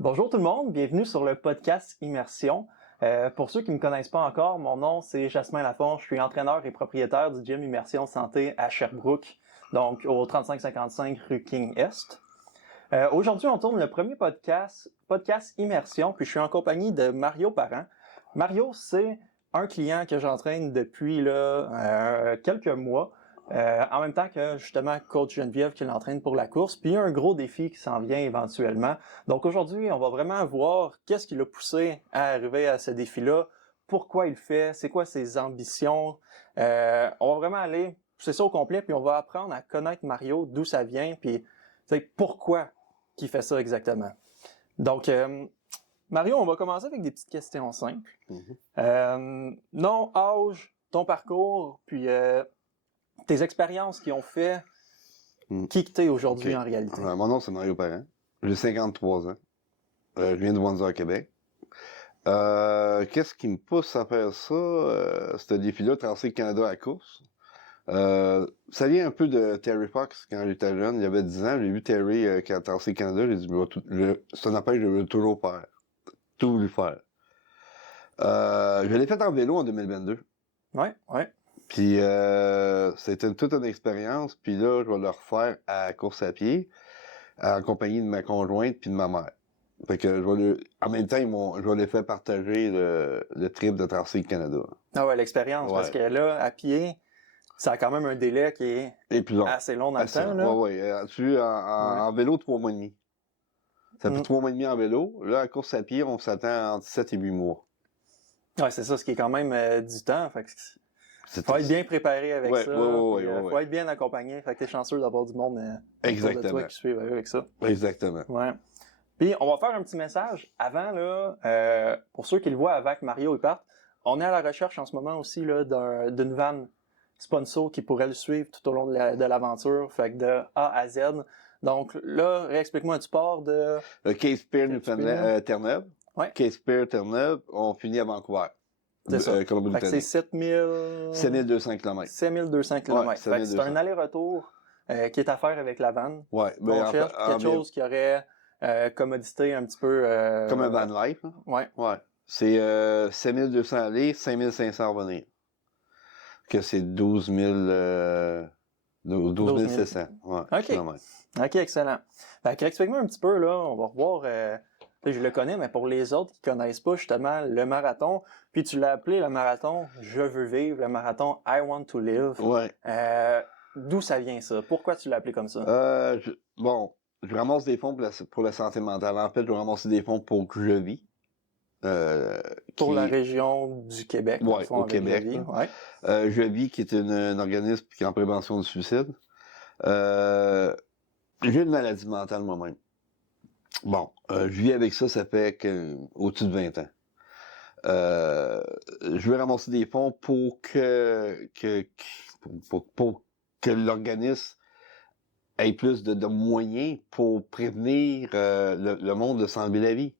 Bonjour tout le monde, bienvenue sur le podcast Immersion. Pour ceux qui me connaissent pas encore, mon nom c'est Jasmin Lafont, je suis entraîneur et propriétaire du gym Immersion Santé à Sherbrooke, donc au 3555 rue King-Est. Aujourd'hui, on tourne le premier podcast Immersion, puis je suis en compagnie de Mario Parent. Mario, c'est un client que j'entraîne depuis quelques mois. En même temps que justement coach Geneviève qui l'entraîne pour la course, puis il y a un gros défi qui s'en vient éventuellement. Donc aujourd'hui, on va vraiment voir qu'est-ce qui l'a poussé à arriver à ce défi-là, pourquoi il le fait, c'est quoi ses ambitions. On va vraiment aller, c'est ça au complet, puis on va apprendre à connaître Mario, d'où ça vient, puis pourquoi qu'il fait ça exactement. Donc Mario, on va commencer avec des petites questions simples. Nom, âge, ton parcours, puis tes expériences qui ont fait qui que t'es aujourd'hui en réalité. Mon nom, c'est Mario Parent. J'ai 53 ans. Je viens de Windsor, Québec. Qu'est-ce qui me pousse à faire ça? Ce défi-là, tracer le Canada à la course. Ça vient un peu de Terry Fox quand j'étais jeune. Il y avait 10 ans. J'ai vu Terry qui a tracé le Canada. J'ai dit, c'est un appel que je veux toujours faire. Tout voulu faire. Je l'ai fait en vélo en 2022. Ouais. Puis c'était toute une expérience. Puis là, je vais le refaire à course à pied, en compagnie de ma conjointe puis de ma mère. Fait que en même temps, je vais les faire partager le trip de tracer le Canada. Ah ouais, l'expérience, parce que là, à pied, ça a quand même un délai qui est assez long dans le temps. Là. Ouais. En vélo, 3 mois et demi. Ça fait 3 mois et demi en vélo. Là, à course à pied, on s'attend entre 7 et 8 mois. Ouais, c'est ça, ce qui est quand même du temps. Fait que faut être bien préparé avec ça. Faut être bien accompagné. Fait que t'es chanceux d'avoir du monde autour de toi qui suit avec ça. Exactement. Ouais. Puis on va faire un petit message avant là, pour ceux qui le voient avant que Mario y parte. On est à la recherche en ce moment aussi là d'une vanne sponsor qui pourrait le suivre tout au long de l'aventure. Fait que de A à Z. Donc là, réexplique-moi un sport de Cape Spear Terre-Neuve. Ouais. Cape Spear Terre-Neuve, on finit à Vancouver. C'est ça. Fait que c'est 7200 km. 7200 km. Ouais, fait que c'est un aller-retour qui est à faire avec la vanne. Ouais. On cherche quelque chose qui aurait commodité un petit peu... comme un van life. Hein? Ouais. C'est 7200 aller, 5500 revenir. Que c'est 12 700. Ouais, kilomètres. OK, excellent. Fait que explique-moi un petit peu, là, on va revoir... je le connais, mais pour les autres qui connaissent pas justement le marathon, puis tu l'as appelé le marathon « Je veux vivre », le marathon « I want to live ». Ouais. D'où ça vient ça? Pourquoi tu l'as appelé comme ça? Je ramasse des fonds pour la santé mentale. En fait, je ramasse des fonds pour que je vis. Pour la région du Québec. Ouais, au Québec. Je vis, qui est un organisme qui est en prévention du suicide. J'ai une maladie mentale moi-même. Bon, je vis avec ça, ça fait au-dessus de 20 ans. Je vais ramasser des fonds pour que l'organisme ait plus de moyens pour prévenir le monde de s'enlever la vie.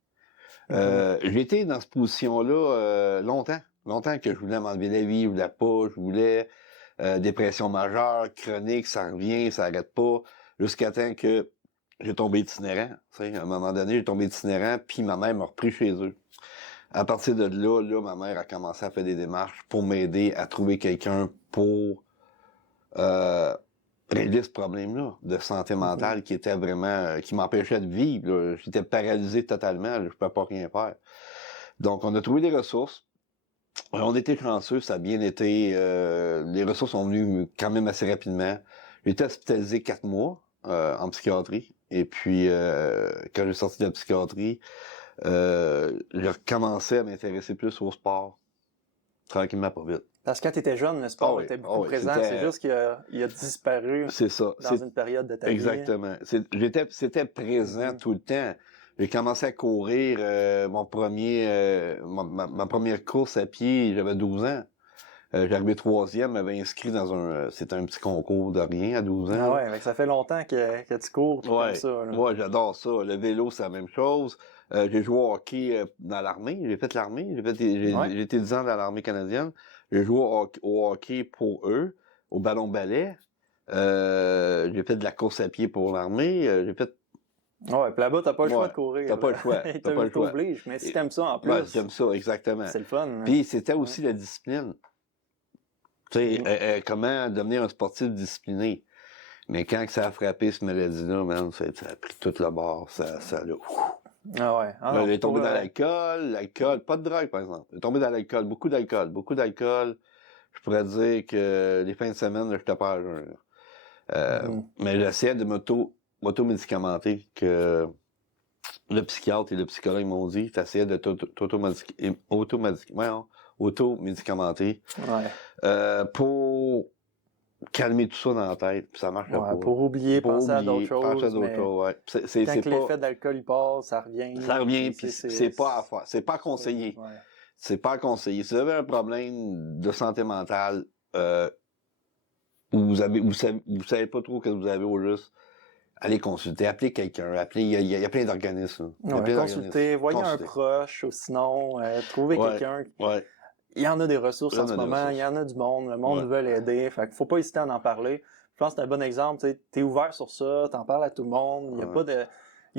J'ai été dans cette position-là longtemps que je voulais m'enlever la vie, je voulais pas, je voulais dépression majeure, chronique, ça revient, ça arrête pas, jusqu'à temps que j'ai tombé itinérant. À un moment donné, j'ai tombé itinérant, puis ma mère m'a repris chez eux. À partir de là, ma mère a commencé à faire des démarches pour m'aider à trouver quelqu'un pour régler ce problème-là de santé mentale qui était vraiment qui m'empêchait de vivre. Là. J'étais paralysé totalement, là, je pouvais pas rien faire. Donc, on a trouvé des ressources. On était chanceux, ça a bien été. Les ressources sont venues quand même assez rapidement. J'ai été hospitalisé 4 mois en psychiatrie. Et puis, quand j'ai sorti de la psychiatrie, j'ai recommencé à m'intéresser plus au sport. Tranquillement, pas vite. Parce que quand t'étais jeune, le sport était beaucoup présent. C'est juste qu'il a disparu dans une période de ta vie. Exactement. C'était présent tout le temps. J'ai commencé à courir ma première course à pied, j'avais 12 ans. J'arrivais 3e, m'avais inscrit c'était un petit concours de rien à 12 ans. Ah ouais, ça fait longtemps que tu cours comme ça. Là. Ouais, j'adore ça. Le vélo, c'est la même chose. J'ai joué au hockey dans l'armée. J'ai fait l'armée. J'ai été 10 ans dans l'armée canadienne. J'ai joué au hockey pour eux, au ballon-ballet. J'ai fait de la course à pied pour l'armée. J'ai fait Ouais, puis là-bas, t'as pas le choix Ouais, de courir. t'as pas le choix, t'as pas le choix. T'obliges, mais si t'aimes ça en plus, Ouais, j'aime ça, exactement. c'est le fun. Hein. Puis c'était aussi la discipline. Tu sais, comment devenir un sportif discipliné. Mais quand ça a frappé cette maladie-là, man, ça a pris toute la barre, ça l'a... Ah ouais. Ah Là, non, il est tombé pour, dans l'alcool, pas de drogue, par exemple. Il est tombé dans l'alcool, beaucoup d'alcool. Je pourrais dire que les fins de semaine, là, j'étais pas à jeun. Mais j'essayais de m'auto-médicamenter, que le psychiatre et le psychologue m'ont dit, t'essayais de auto-médicamenter pour calmer tout ça dans la tête, puis ça marche pas. Pour oublier, penser à d'autres choses. Ouais. Quand l'effet d'alcool il passe, ça revient. Ça revient, puis c'est pas à faire. C'est pas conseillé. Ouais. C'est pas conseillé. Si vous avez un problème de santé mentale, où vous savez pas trop ce que vous avez au juste, allez consulter, appelez quelqu'un, il y a plein d'organismes. Consultez, voyez un proche, ou sinon, trouvez quelqu'un. Ouais. Il y en a des ressources en ce moment, il y en a du monde, le monde veut l'aider, fait qu'il faut pas hésiter à en parler. Je pense que c'est un bon exemple, t'es ouvert sur ça, t'en parles à tout le monde, il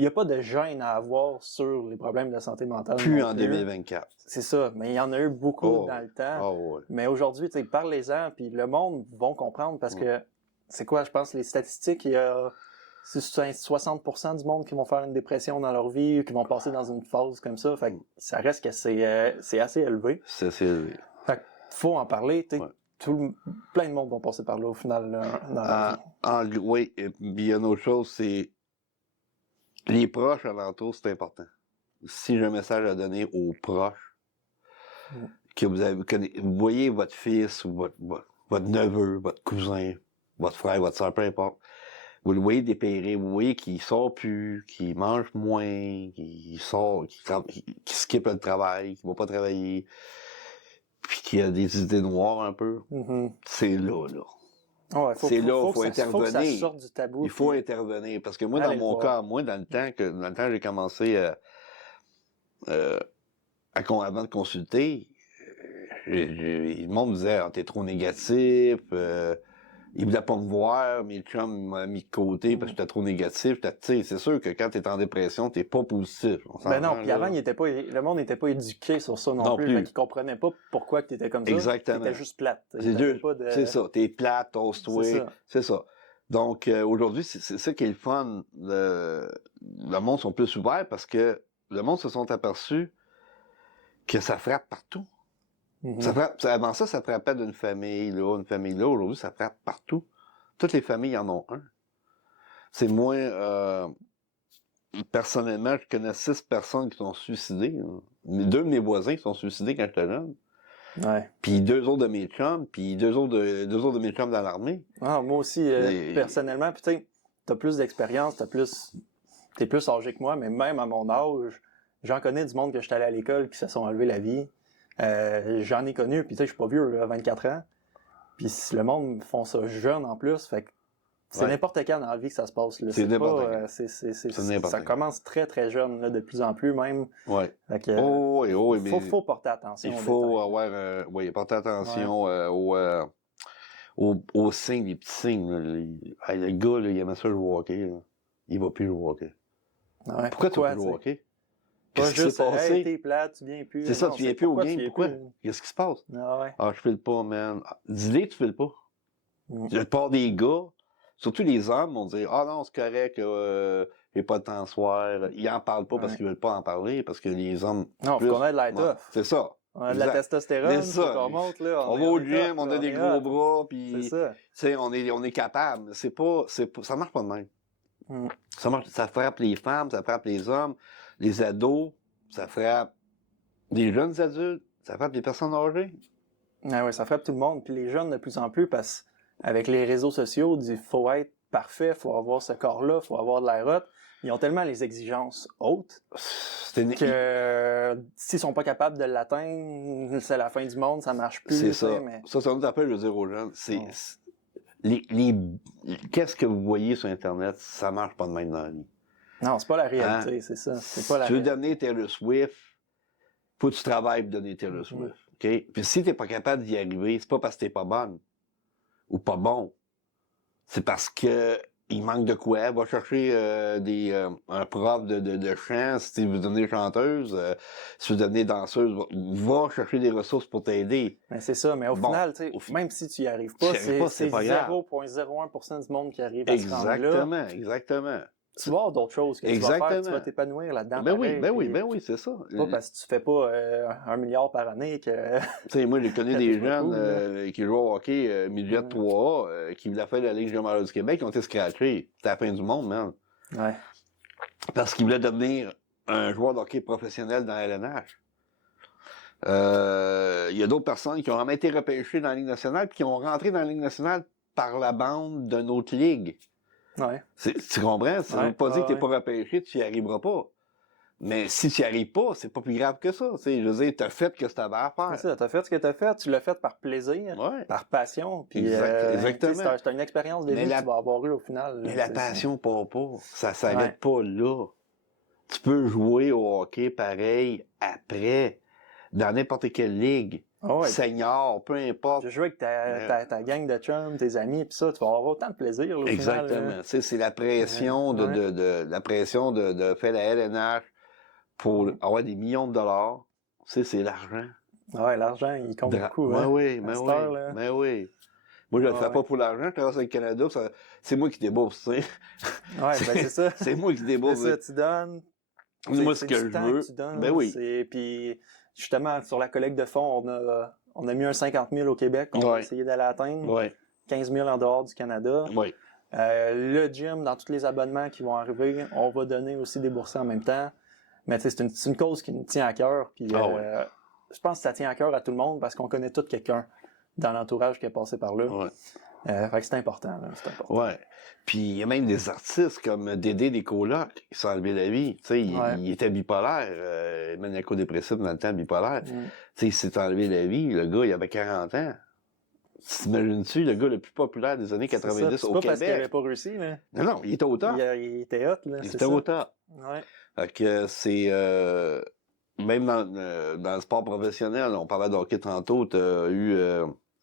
y a pas de gêne à avoir sur les problèmes de santé mentale. Plus en 2024. C'est ça, mais il y en a eu beaucoup dans le temps. Mais aujourd'hui, parlez-en, puis le monde va comprendre parce que, c'est quoi, je pense, les statistiques, il y a 60% du monde qui vont faire une dépression dans leur vie ou qui vont passer dans une phase comme ça. Fait que ça reste que c'est assez élevé. C'est assez élevé. Fait que faut en parler. Plein de monde vont passer par là au final dans leur vie. Oui, et puis il y a une autre chose, c'est les proches alentours, c'est important. Si j'ai un message à donner aux proches, que vous voyez votre fils ou votre neveu, votre cousin, votre frère, votre soeur, peu importe, vous le voyez dépérir, vous voyez qu'il sort plus, qu'il mange moins, qu'il skippe le travail, qu'il va pas travailler, puis qu'il a des idées noires un peu. C'est là. Ouais, c'est là qu'il faut intervenir. Faut que ça sorte du tabou. Il faut intervenir. Parce que moi, dans mon cas, dans le temps j'ai commencé avant de consulter, le monde me disait, t'es trop négatif, il voulait pas me voir, mes chums m'ont mis de côté parce que j'étais trop négatif. C'est sûr que quand t'es en dépression, t'es pas positif. Ben non, puis avant, le monde n'était pas éduqué sur ça non plus. Fait qu'ils comprenaient pas pourquoi t'étais comme ça. Exactement. T'étais juste plate. C'est ça, t'es plate, toast-toi. C'est ça. Donc, aujourd'hui, c'est ça qui est le fun. Le monde sont plus ouverts parce que le monde se sont aperçus que ça frappe partout. Avant ça frappait d'une famille là, une famille là. Aujourd'hui, ça frappe partout. Toutes les familles en ont un. C'est moi, personnellement, je connais 6 personnes qui sont suicidées. Hein. 2 de mes voisins qui sont suicidés quand j'étais jeune. Ouais. Puis 2 autres de mes chums, puis 2 autres de mes chums dans l'armée. Ah, moi aussi, personnellement, puis tu sais, t'as plus d'expérience, t'es plus âgé que moi, mais même à mon âge, j'en connais du monde que j'étais allé à l'école qui se sont enlevés la vie. J'en ai connu, puis tu sais, je suis pas vieux, là, 24 ans. Puis le monde font ça jeune en plus, fait que c'est n'importe quand dans la vie que ça se passe. Là. C'est n'importe quand. Ça commence très très jeune, là, de plus en plus même. Ouais. Fait que, faut porter attention. Il faut porter attention aux signes, les petits signes. Le gars, là, il aimait ça jouer au hockey. Là. Il va plus jouer au hockey. Ouais, pourquoi tu vas plus jouer au hockey? Pas juste, hey, t'es plate, tu viens plus. C'est ça, tu viens plus au game. Pourquoi? Qu'est-ce qui se passe? Je file pas, man. Dis-les, tu files pas. La plupart des gars, surtout les hommes, vont dire, non, c'est correct, j'ai pas de temps ce soir. Ils en parlent pas parce qu'ils veulent pas en parler, parce que les hommes. Non, faut qu'on ait de la tough. C'est ça. On a de la testostérone, on monte, là. On va au gym, on a des gros bras, puis, tu sais, on est capable. Ça marche pas de même. Ça frappe les femmes, ça frappe les hommes. Les ados, ça frappe les jeunes adultes, ça frappe les personnes âgées. Ah oui, ça frappe tout le monde. Puis les jeunes de plus en plus, parce qu'avec les réseaux sociaux, il faut être parfait, il faut avoir ce corps-là, il faut avoir de l'air hot. Ils ont tellement les exigences hautes que s'ils sont pas capables de l'atteindre, c'est la fin du monde, ça marche plus. C'est ça. Mais... Ça nous appelle, je veux dire aux jeunes, qu'est-ce que vous voyez sur Internet, ça marche pas de même dans la vie. Non, c'est pas la réalité, c'est ça. C'est pas la tu veux donner Taylor Swift, faut que tu travailles pour donner Taylor Swift. OK? Puis si t'es pas capable d'y arriver, c'est pas parce que t'es pas bonne ou pas bon. C'est parce que il manque de quoi, va chercher un prof de chant, si tu veux devenir chanteuse, si tu veux devenir danseuse, va chercher des ressources pour t'aider. Mais c'est ça, mais au final, tu sais, même si tu y arrives pas, c'est pas grave. 0,01% du monde qui arrive à ce Exactement, exactement. Tu vas avoir d'autres choses que tu vas faire, tu vas t'épanouir là-dedans. Ben oui, c'est ça. C'est pas parce que tu fais pas 1 milliard par année que... Tu sais, moi, j'ai connu des jeunes qui jouaient au hockey milieu de 3A, qui voulaient faire la Ligue majeure du Québec, qui ont été scratchés. C'était la fin du monde, man. Ouais. Parce qu'ils voulaient devenir un joueur de hockey professionnel dans la LNH. Il y a d'autres personnes qui ont vraiment été repêchées dans la Ligue nationale, puis qui ont rentré dans la Ligue nationale par la bande d'une autre ligue. Ouais. Tu comprends? Ça veut pas dire que t'es pas repêché, tu y arriveras pas. Mais si tu y arrives pas, c'est pas plus grave que ça. Je veux dire, t'as fait ce que t'avais à faire. C'est ça, t'as fait ce que t'as fait, tu l'as fait par plaisir, par passion. Puis, exactement. C'est une expérience de vie que tu vas avoir eu au final. Mais la passion part pas. Ça s'arrête pas là. Tu peux jouer au hockey pareil après, dans n'importe quelle ligue. Senior, peu importe. Tu joues avec ta gang de chums, tes amis, puis ça, tu vas avoir autant de plaisir. Au exactement. Final, c'est la pression la pression de faire la LNH pour avoir des millions de dollars. C'est l'argent. Ouais, l'argent, il compte beaucoup. Oui. Moi, je le fais pas pour l'argent. Je travaille avec le Canada, c'est moi qui débourse, tu sais. Ouais, c'est ça. C'est moi qui débourse. C'est ça, tu donnes. Moi, ce que je veux. Que tu donnes, ben oui. Puis, justement, sur la collecte de fonds, on a mis un 50 000 au Québec. On va essayer d'aller atteindre. 15 000 en dehors du Canada. Le gym, dans tous les abonnements qui vont arriver, on va donner aussi des boursiers en même temps. Mais tu sais, c'est une cause qui nous tient à cœur. Puis, je pense que ça tient à cœur à tout le monde parce qu'on connaît tout quelqu'un dans l'entourage qui est passé par là. Fait que c'est important. Là, c'est important. Ouais. Puis il y a même des artistes comme Dédé des colocs qui sont enlevés la vie. Tu sais, il était bipolaire, maniaco-dépressif dans le temps, bipolaire. Tu sais, il s'est enlevé la vie. Le gars, il avait 40 ans. T'imagines-tu, le gars le plus populaire des années 90 au Québec? C'est pas parce qu'il avait pas réussi, là. Non, il était au top. Il était hot, là. Il était au top. Ouais. Fait que c'est... même dans le sport professionnel, on parlait de hockey tantôt, t'as eu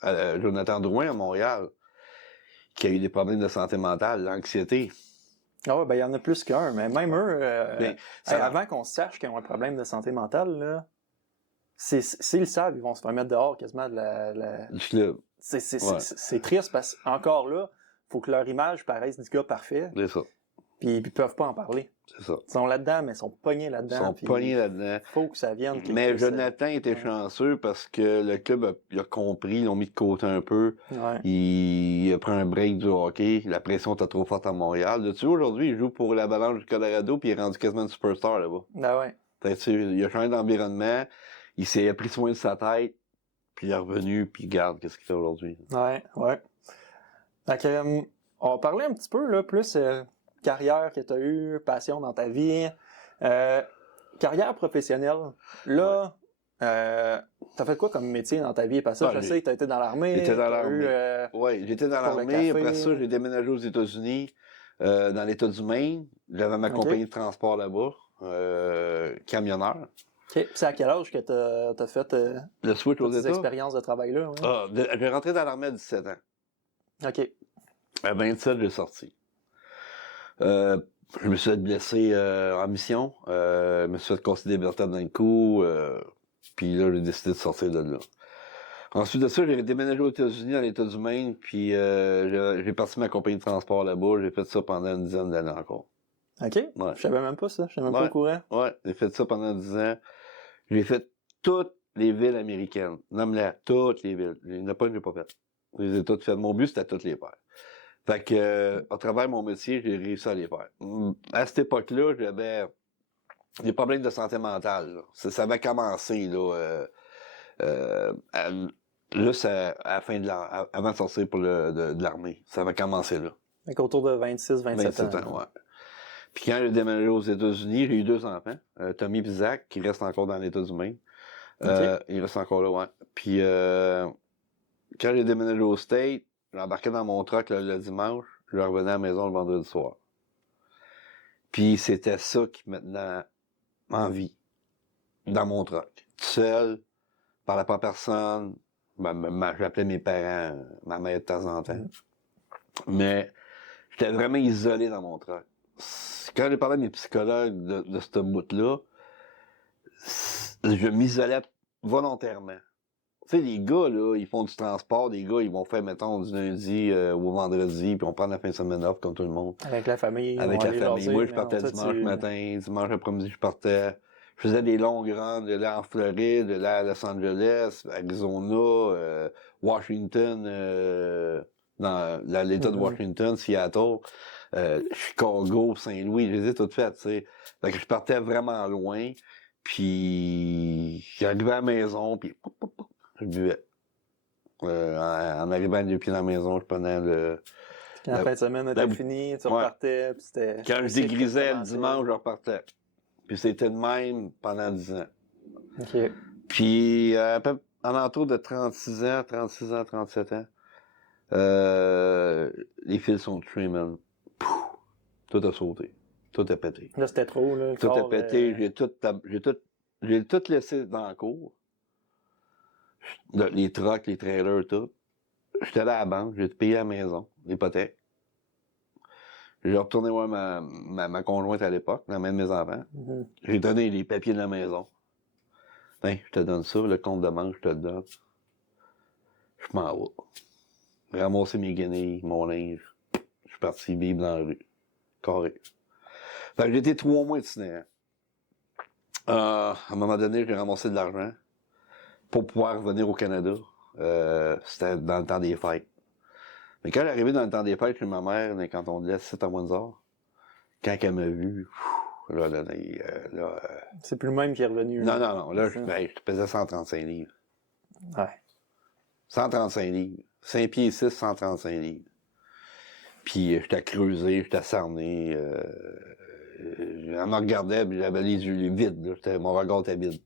Jonathan Drouin à Montréal, qui a eu des problèmes de santé mentale, l'anxiété. Ah ouais, ben il y en a plus qu'un, mais même eux, avant qu'on sache qu'ils ont un problème de santé mentale, là, s'ils le savent, ils vont se faire mettre dehors quasiment du club. C'est triste parce qu'encore là, il faut que leur image paraisse du gars parfait. C'est ça. Puis ils peuvent pas en parler. C'est ça. Ils sont là-dedans, mais ils sont pognés là-dedans. Ils sont pognés là-dedans. Faut que ça vienne. Mais Jonathan était chanceux parce que le club a compris, ils l'ont mis de côté un peu. Il a pris un break du hockey. La pression était trop forte à Montréal. Tu sais, aujourd'hui, il joue pour l'Avalanche du Colorado puis il est rendu quasiment une superstar là-bas. Ah ouais. Il a changé d'environnement. Il a pris soin de sa tête. Puis il est revenu, puis il garde qu'est-ce qu'il fait aujourd'hui. Ouais. Fait que, on va parler un petit peu, là, plus carrière que tu as eue, passion dans ta vie. Carrière professionnelle. Là, t'as fait quoi comme métier dans ta vie? Parce que je sais que t'as été dans l'armée. J'étais dans l'armée. Oui, j'étais dans l'armée. Après ça, j'ai déménagé aux États-Unis, dans l'État du Maine. J'avais ma compagnie de transport là-bas, camionneur. OK. Puis c'est à quel âge que t'as fait le switch aux États? expériences de travail-là? Ouais. J'ai rentré dans l'armée à 17 ans. OK. À 27, j'ai sorti. Je me suis fait blessé en mission. Je me suis fait casser des vertèbres dans le cou. Puis là, j'ai décidé de sortir de là. Ensuite de ça, j'ai déménagé aux États-Unis, dans l'État du Maine. Puis j'ai parti ma compagnie de transport là-bas. J'ai fait ça pendant une dizaine d'années encore. OK. Ouais. Je savais même pas ça. Je savais même pas au courant. Ouais, j'ai fait ça pendant 10 ans. J'ai fait toutes les villes américaines. Nomme-les, toutes les villes. Il n'y en a pas que j'ai pas fait. Je les ai toutes faites. Mon but, c'était toutes les faire. Fait que, à travers mon métier, j'ai réussi à les faire. À cette époque-là, j'avais des problèmes de santé mentale. Là. Ça avait commencé, là. Là, c'est à la fin de avant de sortir pour de l'armée. Ça avait commencé là. Fait qu'autour de 26, 27 ans. Ouais. Puis quand j'ai déménagé aux États-Unis, j'ai eu 2 enfants. Tommy et Zach, qui restent encore dans l'État du Maine. Ils restent encore là, ouais. Puis quand j'ai déménagé aux States, j'embarquais dans mon truck le dimanche, je revenais à la maison le vendredi soir. Puis c'était ça qui me tenait en vie, dans mon truck. Tout seul, je parlais pas à personne, j'appelais mes parents, ma mère de temps en temps. Mais j'étais vraiment isolé dans mon truck. Quand j'ai parlé à mes psychologues de ce bout-là, je m'isolais volontairement. Tu sais, les gars, là, ils font du transport, des gars, ils vont faire, mettons, du lundi au vendredi, puis on prend la fin de semaine off comme tout le monde. Avec la famille. Avec la famille. Jaser, Moi, je partais dimanche matin, dimanche après-midi, je partais. Je faisais des longues runs de là en Floride, de là à Los Angeles, Arizona, Washington, dans l'État de Washington, Seattle, Chicago, Saint-Louis, je les ai toutes faites, tu sais. Fait que je partais vraiment loin, puis j'arrivais à la maison, puis je buvais. En arrivant à 2 pieds dans la maison, je prenais le... Quand la fin de semaine était finie, tu repartais, puis c'était... Quand je dégrisais le dimanche, je repartais. Puis c'était de même pendant 10 ans. OK. Puis en entour de 36 ans, 37 ans, les fils sont tués, man. Pouf! Tout a sauté. Tout a pété. Là, c'était trop, là. Tout a pété. J'ai tout laissé dans la cour. Les trucks, les trailers, tout. J'étais allé à la banque, j'ai payé à la maison, l'hypothèque. J'ai retourné voir ma conjointe à l'époque, la mère de mes enfants. J'ai donné les papiers de la maison. Tiens, je te donne ça, le compte de banque, je te le donne. Je m'en vais. J'ai ramassé mes guenilles, mon linge. Je suis parti vivre dans la rue. Carré. Fait que j'ai été 3 mois itinérant. À un moment donné, j'ai ramassé de l'argent pour pouvoir revenir au Canada. C'était dans le temps des fêtes. Mais quand j'arrivais dans le temps des fêtes chez ma mère, dans le canton de l'Est, c'est à Windsor, quand elle m'a vu, c'est plus le même qui est revenu. Non. Là, je pesais 135 livres. Ouais. 135 livres. 5 pieds 6, 135 livres. Puis j'étais creusé, j'étais cerné. Elle me regardait, puis j'avais les yeux vides. Là, mon regard était vide.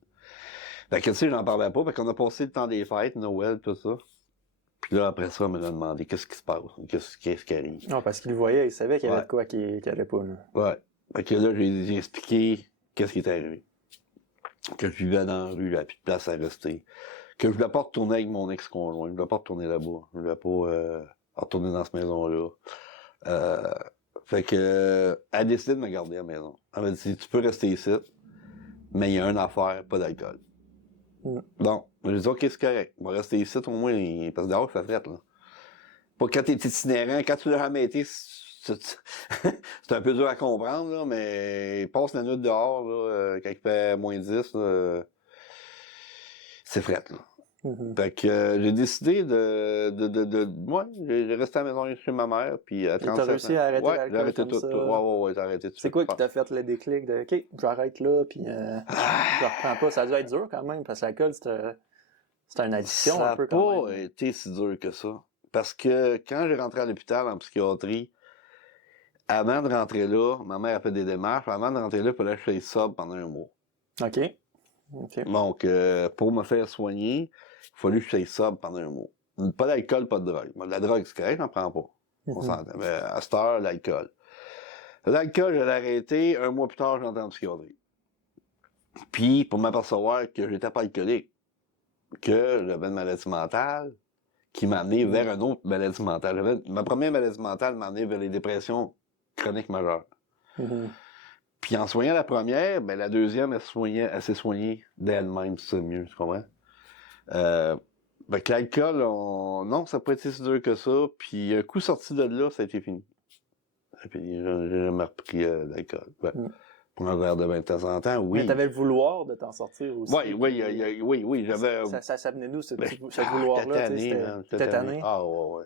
Fait que tu sais, j'en parlais pas, parce qu'on a passé le temps des fêtes, Noël, tout ça. Puis là, après ça, on m'a demandé qu'est-ce qui se passe, qu'est-ce qui arrive. Non, parce qu'il le voyait, il savait qu'il y avait de quoi qui allait pas. Là. Ouais. Fait que là, j'ai expliqué qu'est-ce qui est arrivé. Que je vivais dans la rue, j'avais plus de place à rester. Que je voulais pas retourner avec mon ex-conjoint. Je voulais pas retourner là-bas. Je voulais pas retourner dans cette maison-là. Fait que elle a décidé de me garder à la maison. Elle m'a dit, tu peux rester ici, mais il y a une affaire, pas d'alcool. Bon, j'ai dit, OK, c'est correct. On va rester ici au moins, parce que dehors, je fais frette, là. Pas quand t'es itinérant, quand tu l'as jamais été, c'est un peu dur à comprendre, là, mais passe la nuit dehors, là, quand il fait moins 10, là, c'est frette, là. Fait que j'ai décidé moi, j'ai resté à la maison chez ma mère, puis à 37 ans. T'as réussi à arrêter l'alcool j'ai arrêté comme tout. ça. Ouais, j'ai arrêté tout. C'est quoi qui t'a fait le déclic de « OK, j'arrête là, puis je reprends pas ». Ça a dû être dur quand même, parce que l'alcool, c'est une addiction un peu quand même. Ça n'a pas été si dur que ça. Parce que quand j'ai rentré à l'hôpital en psychiatrie, avant de rentrer là, ma mère a fait des démarches. Avant de rentrer là, il fallait que je sois sobre pendant un mois. OK. Donc, pour me faire soigner, il fallait que je sois sobre pendant un mois. Pas d'alcool, pas de drogue. Moi, de la drogue, c'est correct, j'en prends pas. On s'entend. Mais à cette heure, l'alcool. L'alcool, je l'ai arrêté. Un mois plus tard, j'entre en psychiatrie. Puis, pour m'apercevoir que j'étais pas alcoolique, que j'avais une maladie mentale, qui m'a amené vers une autre maladie mentale. Ma première maladie mentale m'a amené vers les dépressions chroniques majeures. Puis en soignant la première, ben la deuxième, elle s'est soignée d'elle-même, c'est mieux, tu comprends? Ben que l'alcool, non, ça n'a pas été si dur que ça. Puis un coup sorti de là, ça a été fini. Et puis j'ai jamais repris l'alcool. Pour un verre de vin de temps en temps, oui. Mais t'avais le vouloir de t'en sortir aussi. Oui, j'avais... Ça s'amenait d'où, ce vouloir-là? J'étais tanné. Ah, ouais.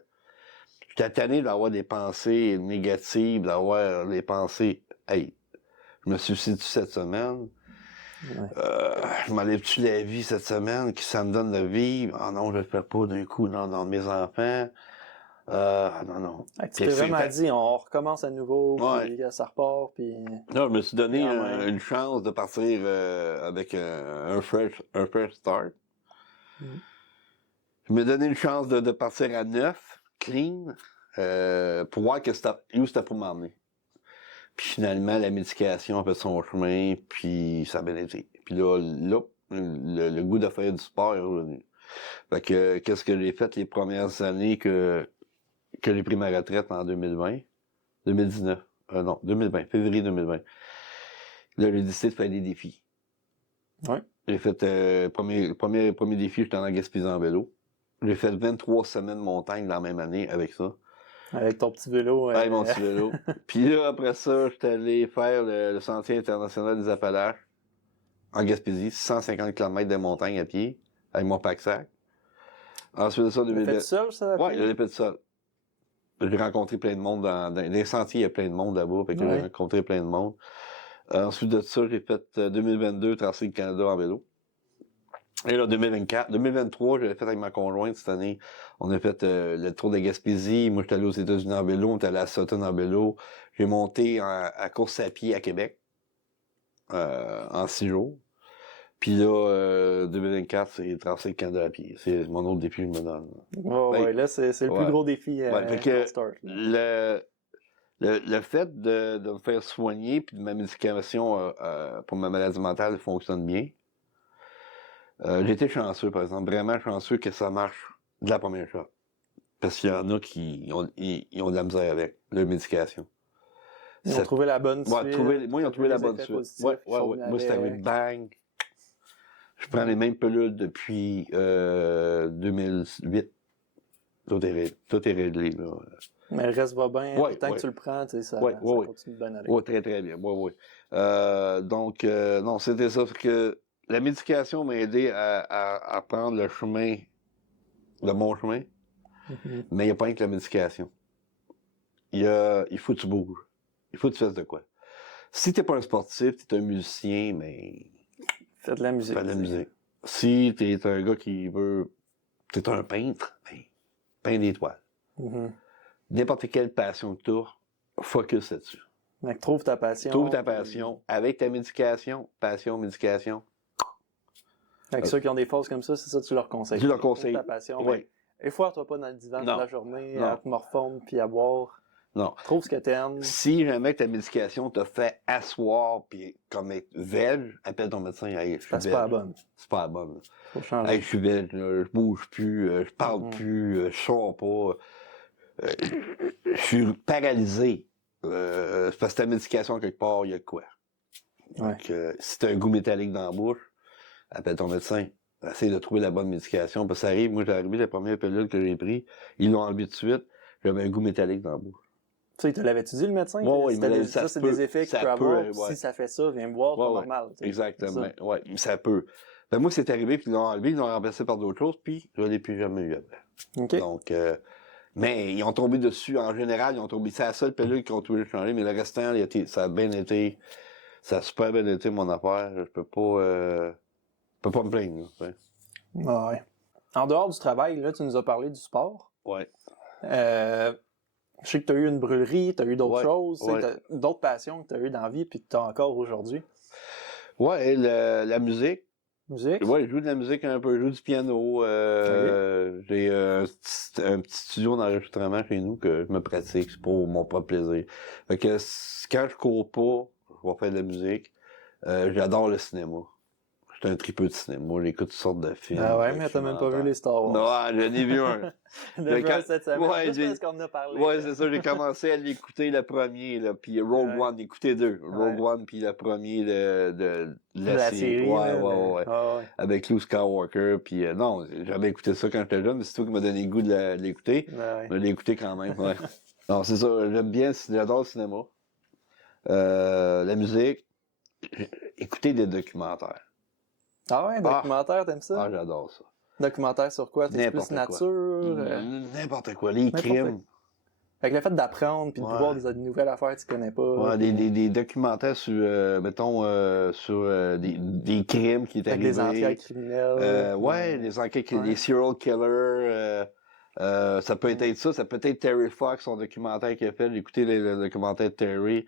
J'étais tanné d'avoir des pensées négatives, d'avoir des pensées... Hey, je me suicide cette semaine. Je m'enlève-tu la vie cette semaine? Qui ça me donne de vivre? Ah non, je le fais pas d'un coup dans mes enfants. Non. Tu t'es vraiment dit, on recommence à nouveau, puis ça repart, puis... Non, je me suis donné une chance de partir avec un fresh start. Je me donné une chance de partir à neuf, clean, pour voir où c'était pour m'emmener. Puis finalement, la médication a fait son chemin, puis ça a bien été. Puis là, le goût de faire du sport est revenu. Fait que, qu'est-ce que j'ai fait les premières années que j'ai pris ma retraite en 2020? 2019. Non, 2020, février 2020. Là, j'ai décidé de faire des défis. Ouais. J'ai fait, premier défi, j'étais en Gaspésie en vélo. J'ai fait 23 semaines de montagne dans la même année avec ça. Avec ton petit vélo. Avec mon petit vélo. Puis là, après ça, j'étais allé faire le Sentier international des Appalaches en Gaspésie, 150 km de montagne à pied, avec mon pack-sac. Ensuite de ça, Tu l'as fait seul, ça? Ouais, je l'ai fait seul. J'ai rencontré plein de monde dans les sentiers, il y a plein de monde là-bas, fait que j'ai rencontré plein de monde. Ensuite de ça, j'ai fait 2022 Tracé du Canada en vélo. Et là, 2023, j'avais fait avec ma conjointe cette année. On a fait le tour de Gaspésie. Moi, j'étais allé aux États-Unis en vélo, on était allé à Sutton en vélo. J'ai monté à course à pied à Québec en 6 jours. Puis là, 2024, c'est Tracé le Canada à pied. C'est mon autre défi que je me donne. Ouais, là, c'est le plus gros défi fait que start. le fait de me faire soigner puis de ma médication pour ma maladie mentale fonctionne bien. J'ai été chanceux, par exemple, vraiment chanceux que ça marche de la première fois. Parce qu'il y en a qui ont de la misère avec leur médication. Ils ont trouvé la bonne suite. Moi, ils ont trouvé la bonne suite. Ouais. Moi, c'est arrivé bang. Je prends les mêmes pilules depuis 2008. Tout est réglé, là. Mais le reste va bien. Tant que tu le prends, tu sais, ça continue de bien aller. Oui, très, très bien. Oui. Donc, non, c'était ça. Que la médication m'a aidé à prendre le chemin, le bon chemin. Mais il n'y a pas que la médication. Il faut que tu bouges. Il faut que tu fasses de quoi. Si t'es pas un sportif, t'es un musicien, mais... Fais de la musique. Fais de la musique. Si t'es un gars qui veut... T'es un peintre, ben, peins des toiles. N'importe quelle passion que tu as, focus là-dessus. Donc, trouve ta passion. Trouve ta passion. Avec ta médication, passion, médication. Avec ceux qui ont des fausses comme ça, c'est ça que tu leur conseilles. Tu leur conseilles. Trouve ta passion. Oui. Et foire-toi pas dans le divan toute la journée, à te morfondre puis à boire. Non. Trouve ce que t'aimes. Si jamais ta médication t'a fait asseoir puis comme être veg, appelle ton médecin. Hey, c'est pas la bonne. C'est pas la bonne. Faut changer. Hey, je suis veg, je bouge plus, je parle plus, je sors pas. Je suis paralysé. C'est parce que ta médication, quelque part, il y a de quoi. Donc, si t'as un goût métallique dans la bouche, appelle ton médecin. Essaye de trouver la bonne médication. Parce que ça arrive, moi, j'ai arrivé, la première pilule que j'ai prise, ils l'ont enlevée tout de suite, j'avais un goût métallique dans la bouche. Tu sais, il te l'avait-tu dit, le médecin? Oui, il m'a dit ça, c'est des effets que tu peux avoir. Si ça fait ça, viens me voir, c'est normal. Exactement. Oui, ça peut. Ben, moi, c'est arrivé, puis ils l'ont enlevé, ils l'ont remplacé par d'autres choses, puis je ne l'ai plus jamais eu après. Okay. Donc, mais ils ont tombé dessus. En général, ils ont tombé. C'est la seule pilule qu'ils ont trouvé de changer, mais le restant, ça a bien été. Ça a super bien été, mon affaire. Je peux pas me plaindre. Là, ouais. En dehors du travail, là, tu nous as parlé du sport. Ouais. Je sais que tu as eu une brûlerie, tu as eu d'autres choses, d'autres passions que tu as eues dans la vie et que tu as encore aujourd'hui. Ouais, la musique. Musique? Ouais, je joue de la musique un peu, je joue du piano. J'ai un petit studio d'enregistrement chez nous que je me pratique, c'est pour mon propre plaisir. Fait que quand je cours pas, je vais faire de la musique. J'adore le cinéma. J'étais un tripeux de cinéma, j'écoute toutes sortes de films. Ah ouais, mais t'as même pas vu les Star Wars. Non, j'en ai vu un. Cette semaine, juste parce qu'on en a parlé. Ouais, c'est ça, j'ai commencé à l'écouter le premier, là, puis Rogue One, écouter deux. Rogue One, puis le premier de la série. Ouais. Avec Luke Skywalker, puis non, j'avais écouté ça quand j'étais jeune, mais c'est toi qui m'a donné le goût de l'écouter. Je l'ai écouté quand même, ouais. Non, c'est ça, j'adore le cinéma. La musique, écouter des documentaires. Ah ouais, documentaire, t'aimes ça? Ah, j'adore ça. Documentaire sur quoi? T'es plus nature? N'importe quoi, les crimes. Fait que le fait d'apprendre puis de voir des nouvelles affaires que tu connais pas. Ouais, des documentaires sur, mettons, sur des crimes qui est arrivé. Des enquêtes criminelles. des enquêtes, des serial killers. Ça peut être ça peut être Terry Fox, son documentaire qu'il a fait. J'ai écouté le documentaire de Terry.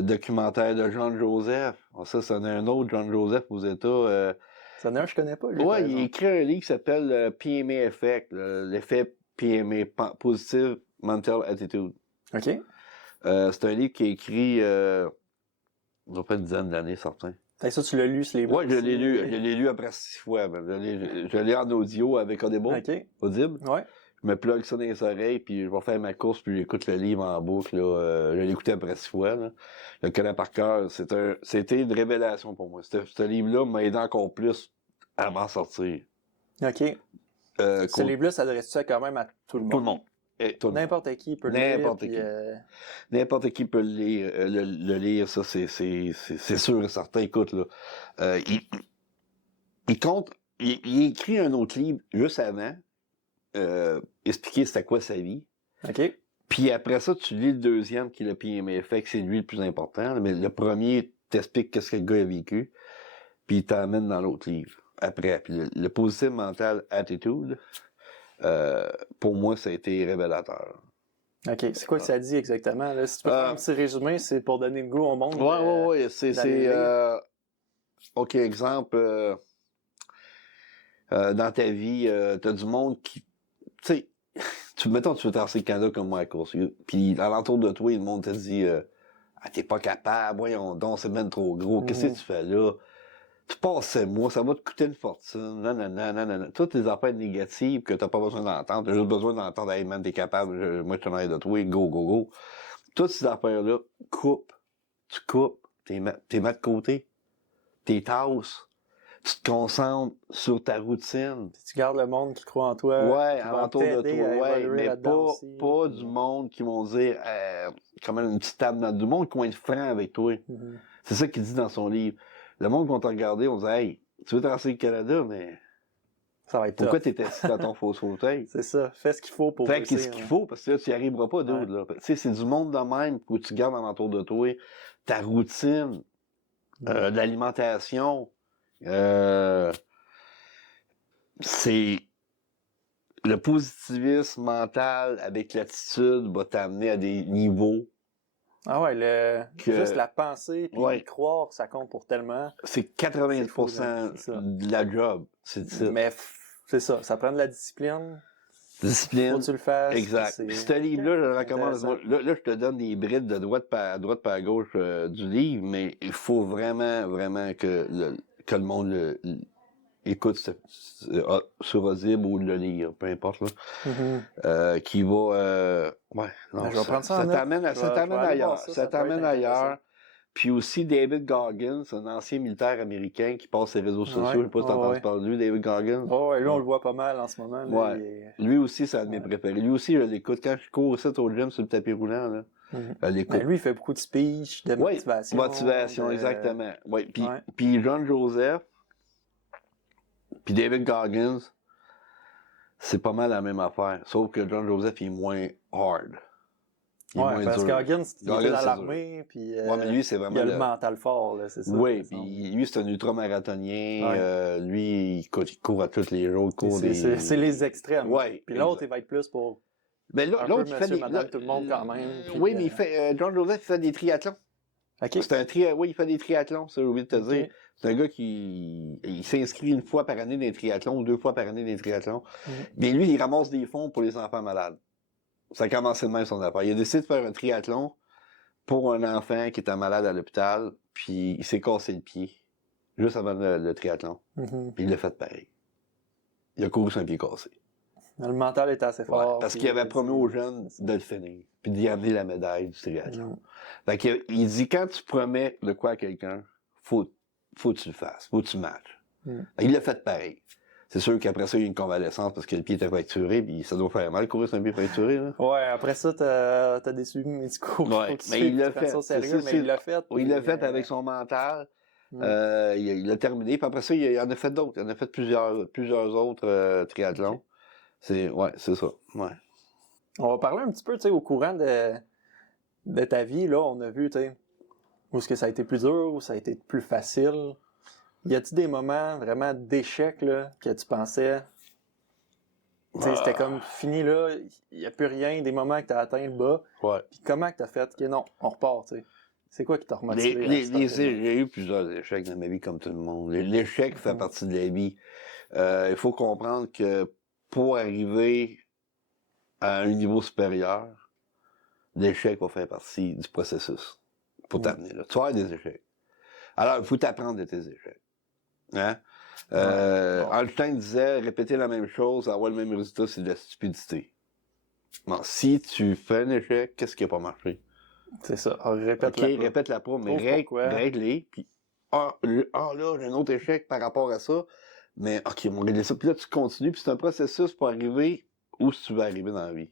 Documentaire de John Joseph. Ça, c'en est un autre, John Joseph aux États. C'en est un que je connais pas, lui. Ouais, il a écrit un livre qui s'appelle PMA Effect, l'effet PMA, Positive Mental Attitude. OK. C'est un livre qui est écrit, il doit faire une dizaine d'années, certains. Ça, tu l'as lu, ce livre? Ouais, je l'ai lu après 6 fois. Je l'ai en audio avec Audible. OK. Audible. Ouais. je me plug ça dans les oreilles, puis je vais faire ma course, puis j'écoute le livre en boucle. Là, je l'écoutais après 6 fois. Là. Je le connais par cœur. C'était une révélation pour moi. Ce livre-là m'a aidé encore plus à m'en sortir. OK. Ce livre-là s'adresse-tu quand même à tout le monde? Tout le monde. N'importe qui peut le lire. N'importe qui. N'importe qui peut le lire, ça, c'est sûr et certain. Écoute, là, il écrit un autre livre juste avant, expliquer c'était quoi sa vie. OK. Puis après ça, tu lis le deuxième qui est le PMA fait que c'est lui le plus important. Mais le premier t'explique qu'est-ce que le gars a vécu, puis il t'emmène dans l'autre livre. Après, puis le Positive Mental Attitude, pour moi, ça a été révélateur. OK. C'est quoi que ça dit exactement? Là? Si tu peux faire un petit résumé, c'est pour donner le goût au monde. Ouais. OK, exemple, dans ta vie, t'as du monde qui... Tu sais, mettons, tu veux traverser le Canada comme moi à course, puis alentour de toi, le monde te dit ah, t'es pas capable, voyons donc, c'est même trop gros, qu'est-ce que tu fais là? Tu passes moi, ça va te coûter une fortune, non. Toutes les affaires négatives que t'as pas besoin d'entendre, t'as juste besoin d'entendre, hey man, t'es capable, moi je te aide de toi, go. Toutes ces affaires-là, tu coupes, t'es mis de côté, t'es tasses, tu te concentres sur ta routine. Tu gardes le monde qui croit en toi. Ouais, alentour de toi, ouais, mais pas du monde qui vont dire, comme une petite table dans du monde qui vont être francs avec toi. Mm-hmm. C'est ça qu'il dit dans son livre. Le monde qui va te regarder, on dit, hey, tu veux traverser le Canada, mais ça va être pourquoi t'es assis dans ton faux fauteuil? C'est ça, fais ce qu'il faut pour fais ce qu'il faut, parce que là, tu n'y arriveras pas d'autre. Là. Tu sais, c'est du monde de même où tu gardes alentour de toi ta routine, l'alimentation, c'est le positivisme mental avec l'attitude va t'amener à des niveaux. Ah ouais, juste la pensée puis y croire, ça compte pour tellement. C'est 90% de la job, c'est ça. Mais c'est ça prend de la discipline. Faut que tu le fasses. Exact. Ce livre-là, je le recommande. Là, je te donne des brides de droite par à gauche du livre, mais il faut vraiment que le monde écoute sur Audible ou le lire, peu importe, là. Qui va... non, je vais prendre ça ça t'amène ailleurs. Puis aussi David Goggins, un ancien militaire américain qui passe ses réseaux sociaux. Je sais pas si t'as entendu parler de lui, David Goggins. Ouais, là, on le voit pas mal en ce moment. Là, Lui aussi, c'est un de mes préférés. Lui aussi, je l'écoute. Quand je cours aussi au gym sur le tapis roulant, là, je l'écoute. Lui, il fait beaucoup de speech, de motivation. Motivation, exactement. Puis John Joseph, puis David Goggins, c'est pas mal la même affaire. Sauf que John Joseph, il est moins hard. Parce que Goggins, il était dans l'armée, puis mais lui, c'est vraiment il a le mental fort, là, c'est ça. Oui, puis lui, c'est un ultramarathonien. Lui, il court à tous les jours. C'est les extrêmes. Ouais, puis l'autre, il va être plus pour l'autre, il fait monsieur, madame, tout le monde quand même. Oui, mais il fait, John Joseph, il fait des triathlons. OK. Oui, il fait des triathlons, ça, j'ai oublié de te dire. C'est un gars qui il s'inscrit une fois par année dans les triathlons ou 2 fois par année dans les triathlons. Mais lui, il ramasse des fonds pour les enfants malades. Ça a commencé de même son affaire. Il a décidé de faire un triathlon pour un enfant qui était malade à l'hôpital, puis il s'est cassé le pied juste avant le triathlon. Puis il l'a fait pareil. Il a couru sur un pied cassé. Le mental était assez fort. Parce qu'il avait promis aux jeunes de le finir, puis d'y amener la médaille du triathlon. Fait qu'il dit, quand tu promets de quoi à quelqu'un, faut que tu le fasses, faut que tu matches. Il l'a fait pareil. C'est sûr qu'après ça, il y a eu une convalescence parce que le pied était fracturé, puis ça doit faire mal courir sur un pied fracturé, là. Ouais, après ça, t'as des suivis médicaux. Ouais, mais il l'a fait. Mais il l'a fait. Il l'a fait avec son mental. Il l'a terminé, puis après ça, il en a fait d'autres. Il en a fait plusieurs autres triathlons. C'est ça. Ouais. On va parler un petit peu, tu sais, au courant de ta vie, là, on a vu, tu sais, où est-ce que ça a été plus dur, où ça a été plus facile. Y a-t-il des moments vraiment d'échec, là, que tu pensais, tu sais, c'était comme fini, là, y a plus rien, des moments que t'as atteint le bas. Ouais. Puis comment que t'as fait que non, on repart, tu sais. C'est quoi qui t'a remotivé? J'ai eu plusieurs échecs dans ma vie, comme tout le monde. L'échec fait partie de la vie. Il faut comprendre que pour arriver à un niveau supérieur, l'échec va faire partie du processus pour t'amener là. Tu vas avoir des échecs. Alors, il faut t'apprendre de tes échecs. Hein? Einstein disait, répéter la même chose, avoir le même résultat, c'est de la stupidité. Bon, si tu fais un échec, qu'est-ce qui n'a pas marché? C'est ça. Alors, répète-la OK, pas. répète-la pas, mais Trouve pourquoi. règle-les, puis là, j'ai un autre échec par rapport à ça, mais OK, on va régler ça, puis là, tu continues, puis c'est un processus pour arriver où tu veux arriver dans la vie.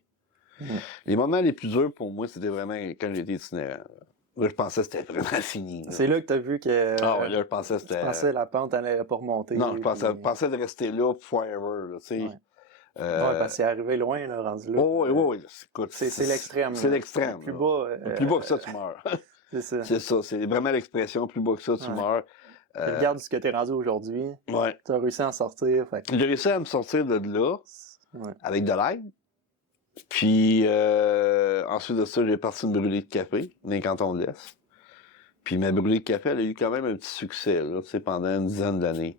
Les moments les plus durs pour moi, c'était vraiment quand j'étais itinérant. Là, je pensais que c'était vraiment fini. Là. C'est là que tu as vu que. Ah ouais, là, je pensais que c'était. Je pensais que la pente allait pas remonter. Non, je pensais de rester là forever, là, tu sais. Ouais. Ouais, parce que c'est arrivé loin, là, rendu là. Oui. Écoute, c'est l'extrême. C'est l'extrême. Plus bas. Plus bas que ça, tu meurs. C'est ça. C'est ça, c'est vraiment l'expression, plus bas que ça, tu meurs. Regarde ce que t'es rendu aujourd'hui. Ouais. Tu as réussi à en sortir. Fait que... J'ai réussi à me sortir de là, avec de l'aide. Puis, ensuite de ça, j'ai parti une brûlée de café, dans les cantons de l'Est. Puis, ma brûlée de café, elle a eu quand même un petit succès, là, tu sais, pendant une dizaine d'années.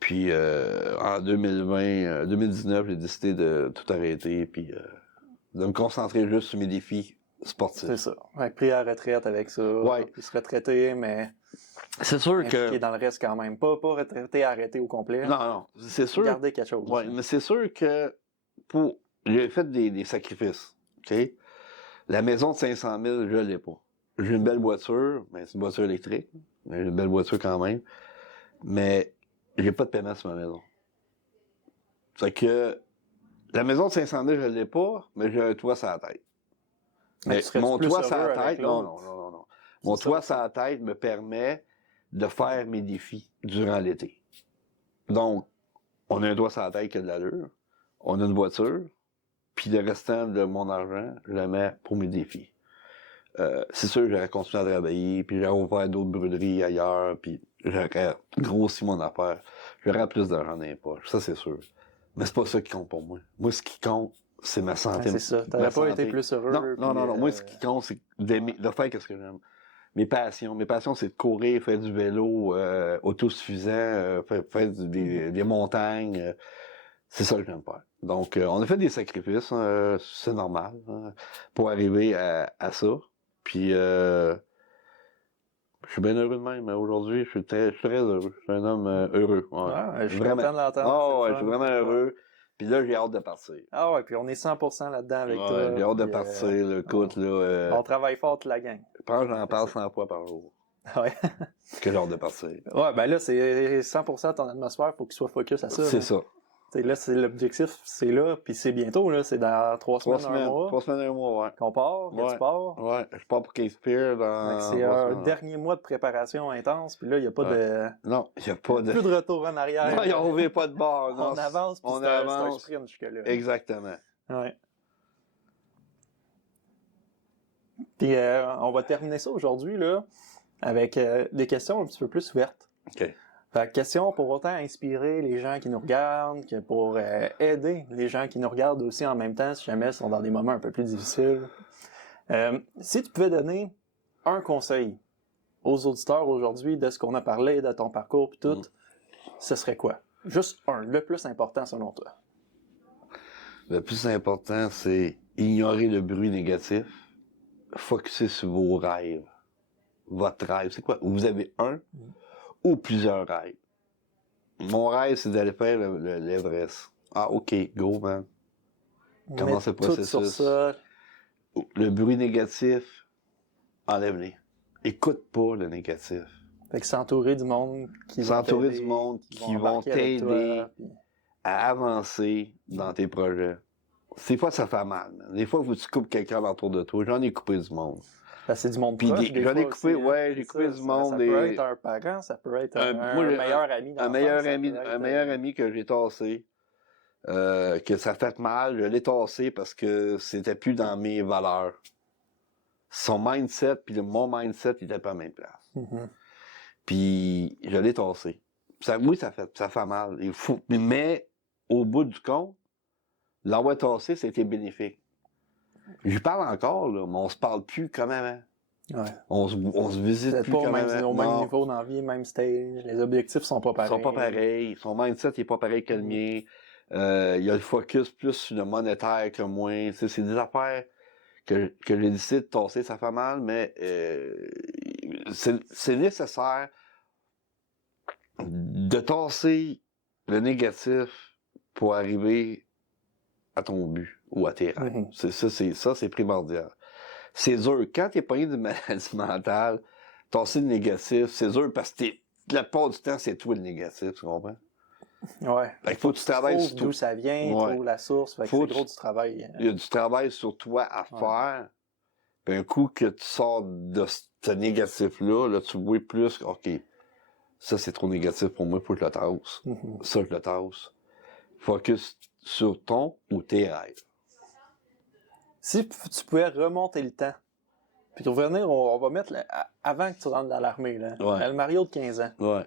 Puis, en 2019, j'ai décidé de tout arrêter, puis de me concentrer juste sur mes défis sportifs. C'est ça. Pris à la retraite avec ça. Ouais. Puis se retraiter, mais... C'est sûr que... Impliqué dans le reste quand même. Pas retraité, arrêté au complet. Non, c'est sûr... Garder quelque chose. Ouais, mais c'est sûr que j'ai fait des sacrifices, OK? La maison de 500 000, je l'ai pas. J'ai une belle voiture, mais c'est une voiture électrique. Mais j'ai une belle voiture quand même. Mais j'ai pas de paiement sur ma maison. C'est que la maison de 500 000, je l'ai pas, mais j'ai un toit sur la tête. Mais mon toit sur la tête, non. Mon toit sur la tête me permet de faire mes défis durant l'été. Donc, on a un toit sur la tête qui a de l'allure. On a une voiture. Puis le restant de mon argent, je le mets pour mes défis. C'est sûr que j'aurais continué à travailler, puis j'aurais ouvert d'autres brûleries ailleurs, puis j'aurais grossi mon affaire. J'aurais plus d'argent dans les poches, ça c'est sûr. Mais c'est pas ça qui compte pour moi. Moi, ce qui compte, c'est ma santé. C'est ça. T'aurais pas été plus heureux. Non. Moi, ce qui compte, c'est de faire ce que j'aime. Mes passions, c'est de courir, faire du vélo autosuffisant, faire des montagnes. C'est ça que j'aime faire. Donc, on a fait des sacrifices, c'est normal, pour arriver à ça. Puis, je suis bien heureux de même. Aujourd'hui, je suis très heureux. Je suis un homme heureux. Ouais. Je suis content de l'entendre. Je suis vraiment heureux. Puis là, j'ai hâte de partir. Ah ouais, puis on est 100% là-dedans avec toi. J'ai hâte de partir. Écoute, là... on travaille fort toute la gang. Je pense que j'en parle 100 fois par jour. Ouais. Que j'ai hâte de partir. Ouais, ben là, c'est 100% ton atmosphère. Faut qu'il soit focus à ça. C'est ça. T'sais, là, c'est l'objectif, c'est là, puis c'est bientôt, là, c'est dans 3 semaines, un mois. 3 semaines, un mois, ouais. Qu'on part, que tu pars. Ouais, je pars pour Cape Fear dans... C'est un dernier mois de préparation intense, puis là, il n'y a pas de... Non, il n'y a pas de... Plus de retour en arrière. Non, il n'y a pas de barre. On avance, puis c'est un sprint jusque-là. Exactement. Ouais. Puis on va terminer ça aujourd'hui, là, avec des questions un petit peu plus ouvertes. OK. Fait que question pour autant inspirer les gens qui nous regardent, que pour aider les gens qui nous regardent aussi en même temps, si jamais ils sont dans des moments un peu plus difficiles. Si tu pouvais donner un conseil aux auditeurs aujourd'hui de ce qu'on a parlé, de ton parcours et tout, ce serait quoi? Juste un, le plus important selon toi. Le plus important, c'est ignorer le bruit négatif, focuser sur vos rêves. Votre rêve, c'est quoi? Vous avez un ou plusieurs rêves. Mon rêve, c'est d'aller faire l'Everest. Ah, OK, go, man. Comment c'est le processus? Tout sur ça. Le bruit négatif, enlève-les. Écoute pas le négatif. Fait que s'entourer du monde qui vont t'aider à avancer dans tes projets. Des fois, ça fait mal. Man. Des fois, il faut que tu coupes quelqu'un autour de toi. J'en ai coupé du monde. Ben, c'est du monde puis proche, j'en ai coupé, aussi, ouais, j'ai coupé du monde. Ça peut être un parent, ça peut être un meilleur ami. Un meilleur ami que j'ai tassé. Que ça fait mal, je l'ai tassé parce que c'était plus dans mes valeurs. Son mindset puis mon mindset, il était pas à la même place. Puis je l'ai tassé. Oui, ça fait mal. Mais au bout du compte, l'avoir tassé, c'était bénéfique. J'y parle encore, là, mais on se parle plus comme avant. Ouais. On se visite plus comme avant. Au même niveau dans la vie, même stage. Les objectifs sont pas pareils. Ils sont pas pareils. Son mindset n'est pas pareil que le mien. Il y a le focus plus sur le monétaire que moi. C'est des affaires que j'ai décidé de tasser. Ça fait mal, mais c'est nécessaire de tasser le négatif pour arriver à ton but ou à tes rêves. C'est primordial. C'est dur. Quand t'es pogné d'une maladie mentale, tasser le négatif, c'est dur parce que la plupart du temps, c'est toi le négatif, tu comprends? Ouais. Fait qu'il faut que tu travailles sur d'où ça vient, trouve la source. Fait que c'est gros du travail. Il y a du travail sur toi à faire. Puis un coup que tu sors de ce négatif-là, là, tu vois plus, OK, ça c'est trop négatif pour moi, faut que je le tasse. Ça, je le tasse. Focus sur ton ou tes rêves. Si tu pouvais remonter le temps, puis revenir, on va mettre avant que tu rentres dans l'armée, là. Ouais. Le Mario de 15 ans. Ouais.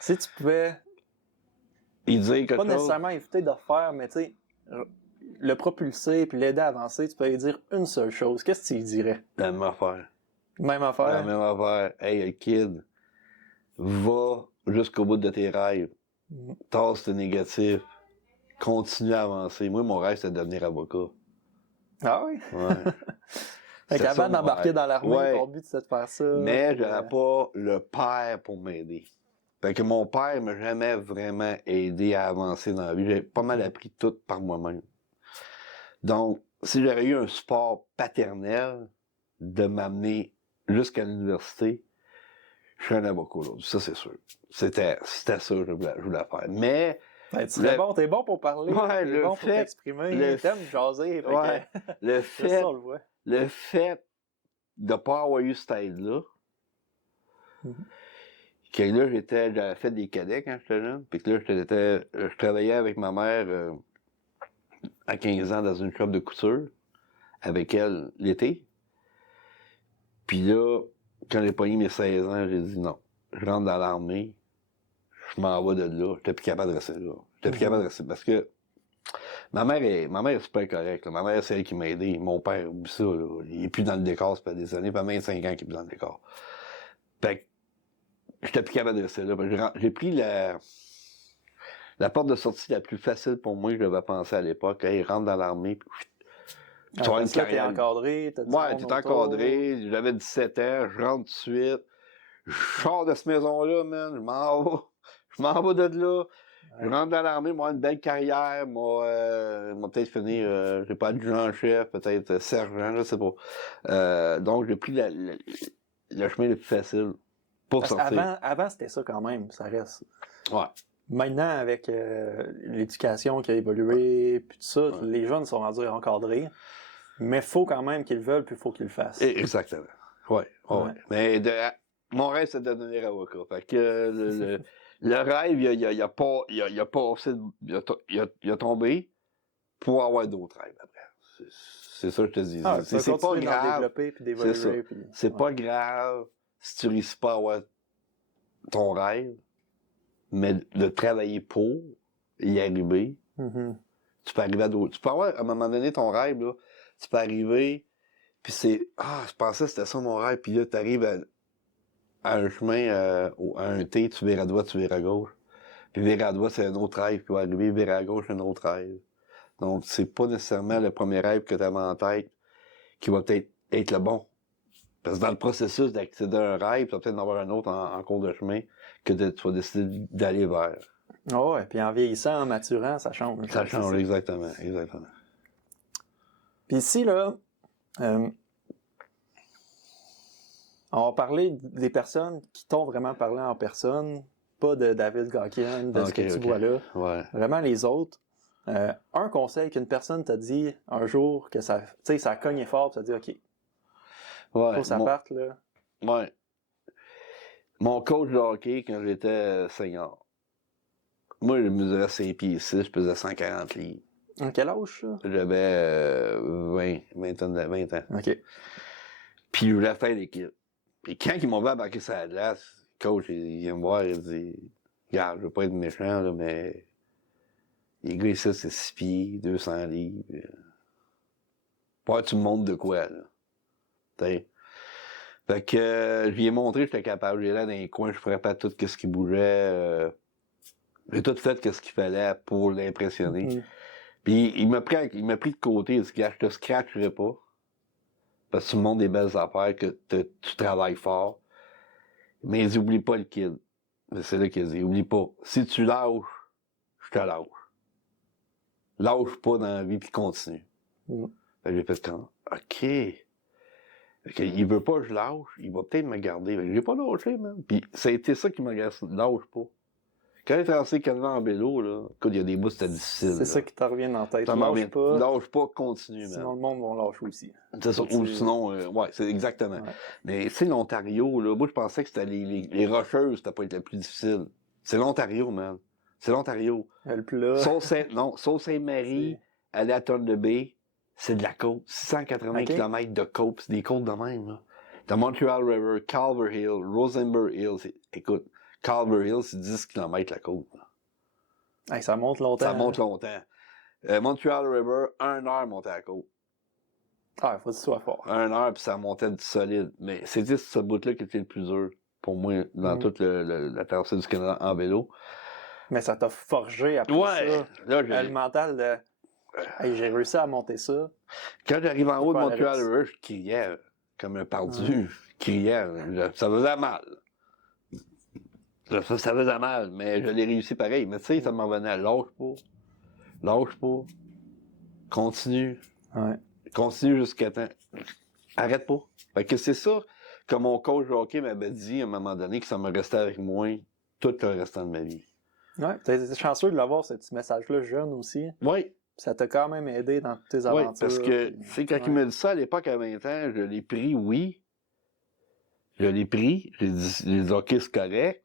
Si tu pouvais Il disait quelque pas chose. nécessairement éviter de refaire, mais tu sais, le propulser puis l'aider à avancer, tu peux lui dire une seule chose. Qu'est-ce que tu lui dirais? La même affaire. Même affaire? La même affaire. Hey, kid, va jusqu'au bout de tes rêves. Tasse le négatif. Continue à avancer. Moi, mon rêve, c'est de devenir avocat. Ah oui? Ouais. Fait qu'avant d'embarquer dans l'armée, ton but, c'était de faire ça. Mais j'avais pas le père pour m'aider. Fait que mon père m'a jamais vraiment aidé à avancer dans la vie. J'ai pas mal appris tout par moi-même. Donc, si j'avais eu un support paternel de m'amener jusqu'à l'université, je serais un avocat là. Ça, c'est sûr. C'était ça que je voulais faire. Mais... Ben, t'es bon pour parler, t'es bon pour t'exprimer, t'aimes jaser. Ouais, le fait... ça, on le voit. Le fait de ne pas avoir eu cette aide-là, que là, j'avais fait des cadets quand j'étais jeune, puis que là, je travaillais avec ma mère à 15 ans dans une shop de couture, avec elle l'été. Puis là, quand j'ai pogné mes 16 ans, j'ai dit non, je rentre dans l'armée, je m'en vais de là, j'étais plus capable de rester là. J'étais plus capable de rester, parce que ma mère est super correcte. Là. Ma mère, c'est elle qui m'a aidé. Mon père, oublie ça, là. Il est plus dans le décor, ça fait des années, ça fait 25 ans qu'il est plus dans le décor. Fait que j'étais plus capable de rester là. J'ai pris la porte de sortie la plus facile pour moi que j'avais pensé à l'époque. Hey, rentre dans l'armée, puis tu as une carrière. T'es encadré, ouais, t'es encadré, j'avais 17 ans, je rentre tout de suite. Je sors de cette maison-là, man, je m'en vais de là. Je rentre dans l'armée, moi, une belle carrière, moi peut-être fini, j'ai pas adjudant-chef, peut-être sergent, je sais pas. Donc, j'ai pris le chemin le plus facile pour sortir. Avant, c'était ça quand même, ça reste. Ouais. Maintenant, avec l'éducation qui a évolué, puis tout ça, les jeunes sont rendus encadrés, mais faut quand même qu'ils le veulent, puis il faut qu'ils le fassent. Exactement. Ouais. Mais mon rêve, c'est de devenir avocat. Fait que le rêve, il a tombé pour avoir d'autres rêves après. C'est ça que je te dis. C'est pas grave. C'est pas grave si tu réussis pas à avoir ton rêve, mais de travailler pour y arriver. Tu peux arriver à d'autres. Tu peux avoir, à un moment donné, ton rêve, là, tu peux arriver, puis c'est, je pensais que c'était ça mon rêve, puis là, tu arrives à un chemin, à un T, tu vires à droite, tu vires à gauche. Puis virer à droite, c'est un autre rêve qui va arriver, virer à gauche, un autre rêve. Donc, c'est pas nécessairement le premier rêve que tu avais en tête qui va peut-être être le bon. Parce que dans le processus d'accéder à un rêve, tu vas peut-être en avoir un autre en cours de chemin que tu vas décider d'aller vers. Oh, ouais, puis en vieillissant, en maturant, ça change. Ça change, exactement. Puis ici, là, on va parler des personnes qui t'ont vraiment parlé en personne, pas de David Gauquian, de ce que tu vois là. Ouais. Vraiment les autres. Un conseil qu'une personne t'a dit un jour que ça a cogné fort, tu as dit OK. Faut que ça parte, là. Ouais. Mon coach de hockey, quand j'étais senior, moi, je mesurais 5 pieds 6, je pesais 140 livres. En quel âge, ça? J'avais 20 ans. OK. Puis je voulais faire l'équipe. Puis quand ils m'ont vu embarquer sur la glace, le coach, il vient me voir, il dit « Regarde, je veux pas être méchant, là, mais les gars ici, c'est 6 pieds, 200 livres. Pas tu me montres de quoi, là. » T'sais. Fait que je lui ai montré que j'étais capable. J'étais là dans les coins, je frappais tout ce qui bougeait. J'ai tout fait ce qu'il fallait pour l'impressionner. Puis il m'a pris de côté, il dit, je te scratcherai pas. Parce que tu me montres des belles affaires, que tu travailles fort. Mais il dit, oublie pas le kid. Mais c'est là qu'il a dit, oublie pas, si tu lâches, je te lâche. Lâche pas dans la vie, puis continue. Mm. Fait que j'ai fait comme, OK. Fait que il veut pas que je lâche, il va peut-être me garder. Fait que j'ai pas lâché, man. Puis ça a été ça qui m'a resté, lâche pas. Quand j'ai traversé le Canada en vélo, là, écoute, il y a des bouts, c'était difficile. C'est ça qui te revient dans la tête. Ça m'en revient. Lâche pas. Lâche pas, continue, Sinon, man. le monde va lâcher aussi. C'est ça. Ou sinon, ouais, c'est exactement. Ouais. Mais tu sais, l'Ontario, là, moi, je pensais que c'était les Rocheuses, c'était pas être le plus difficile. C'est l'Ontario, man. C'est l'Ontario. Le plat. Sault-Sainte-Marie, aller à Thunder Bay, c'est de la côte. 680 Ok. km de côte, c'est des côtes de même, là. T'as Montreal River, Calvert Hill, Rosenberg Hill. Écoute, Calvert Hill, c'est 10 km la côte. Hey, ça monte longtemps. Ça monte longtemps. Montreal River, 1 heure monter à la côte. Ah, il faut que tu sois fort. 1 heure, puis ça montait du solide. Mais c'était ce bout-là qui était le plus dur pour moi dans toute la traversée du Canada en vélo. Mais ça t'a forgé après ça. Là, Le mental de hey, j'ai réussi à monter ça. quand j'arrive en haut de Faire Montreal avec. River, je criais comme un perdu. Je criais. Ça faisait mal. Ça faisait mal, mais je l'ai réussi pareil. Mais tu sais, ça m'en venait. Lâche pas. Lâche pas. Continue. Ouais. Continue jusqu'à temps. Arrête pas. Fait que c'est ça que mon coach de hockey m'avait dit à un moment donné que ça me restait avec moi tout le restant de ma vie. Ouais, t'as été chanceux de l'avoir, ce petit message-là, jeune aussi. Oui. Ça t'a quand même aidé dans toutes tes Oui, aventures. parce que, puis... tu sais, quand il m'a dit ça à l'époque, à 20 ans, je l'ai pris, oui. Je l'ai pris. J'ai dit, OK, c'est correct.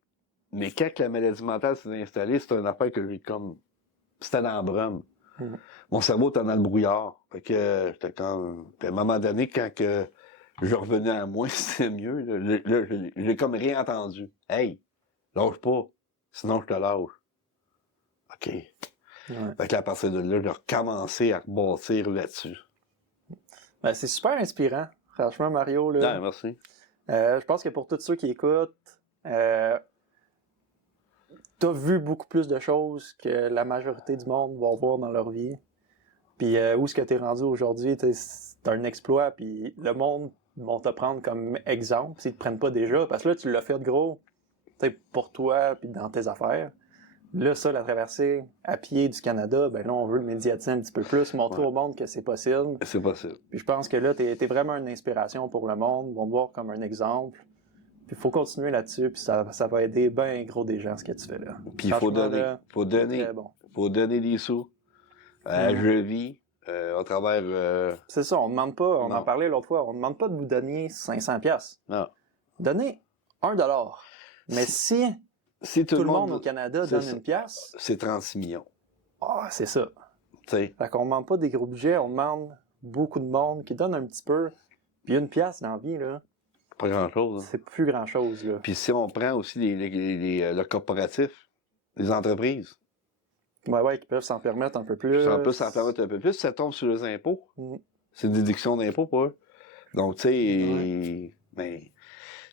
Mais quand la maladie mentale s'est installée, c'était une affaire que j'ai comme... C'était dans la brume. Mm. Mon cerveau était dans le brouillard. Fait que j'étais comme... Puis à un moment donné, quand que je revenais à moi, c'était mieux. Là, j'ai comme réentendu. Hey, lâche pas. Sinon, je te lâche. OK. Ouais. Fait que là, à partir de là, j'ai recommencé à rebâtir là-dessus. Ben, c'est super inspirant. Franchement, Mario, là. Ah, merci. Je pense que pour tous ceux qui écoutent, t'as vu beaucoup plus de choses que la majorité du monde va voir dans leur vie. Puis où est-ce que t'es rendu aujourd'hui, c'est un exploit, puis le monde va te prendre comme exemple s'ils te prennent pas déjà. Parce que là, tu l'as fait de gros, pour toi, puis dans tes affaires. Là, ça, la traversée à pied du Canada, ben là, on veut le médiatiser un petit peu plus, montrer au monde que c'est possible. C'est possible. Puis je pense que là, t'es vraiment une inspiration pour le monde, ils vont te voir comme un exemple. Puis il faut continuer là-dessus, puis ça va aider bien gros des gens, ce que tu fais là. Puis il faut donner. Là, Faut donner. très bon. Faut donner des sous. Je vis à travers... C'est ça, on demande pas, on Non. en parlait l'autre fois, on demande pas de vous donner 500$. Non. Donnez $1. Mais si Si tout le monde au Canada c'est donne ça. 1$, C'est 36 millions. ah, c'est ça. Tu sais. Fait qu'on demande pas des gros budgets, on demande beaucoup de monde qui donne un petit peu. Puis 1$ dans la vie, là, Pas grand-chose. Hein. c'est plus grand-chose, là. Puis si on prend aussi le corporatif, les entreprises, Ouais, qui peuvent s'en permettre un peu plus. ça peut s'en permettre un peu plus, ça tombe sur les impôts. Mm. C'est une déduction d'impôts pour eux. Donc, tu sais, Ouais. ben,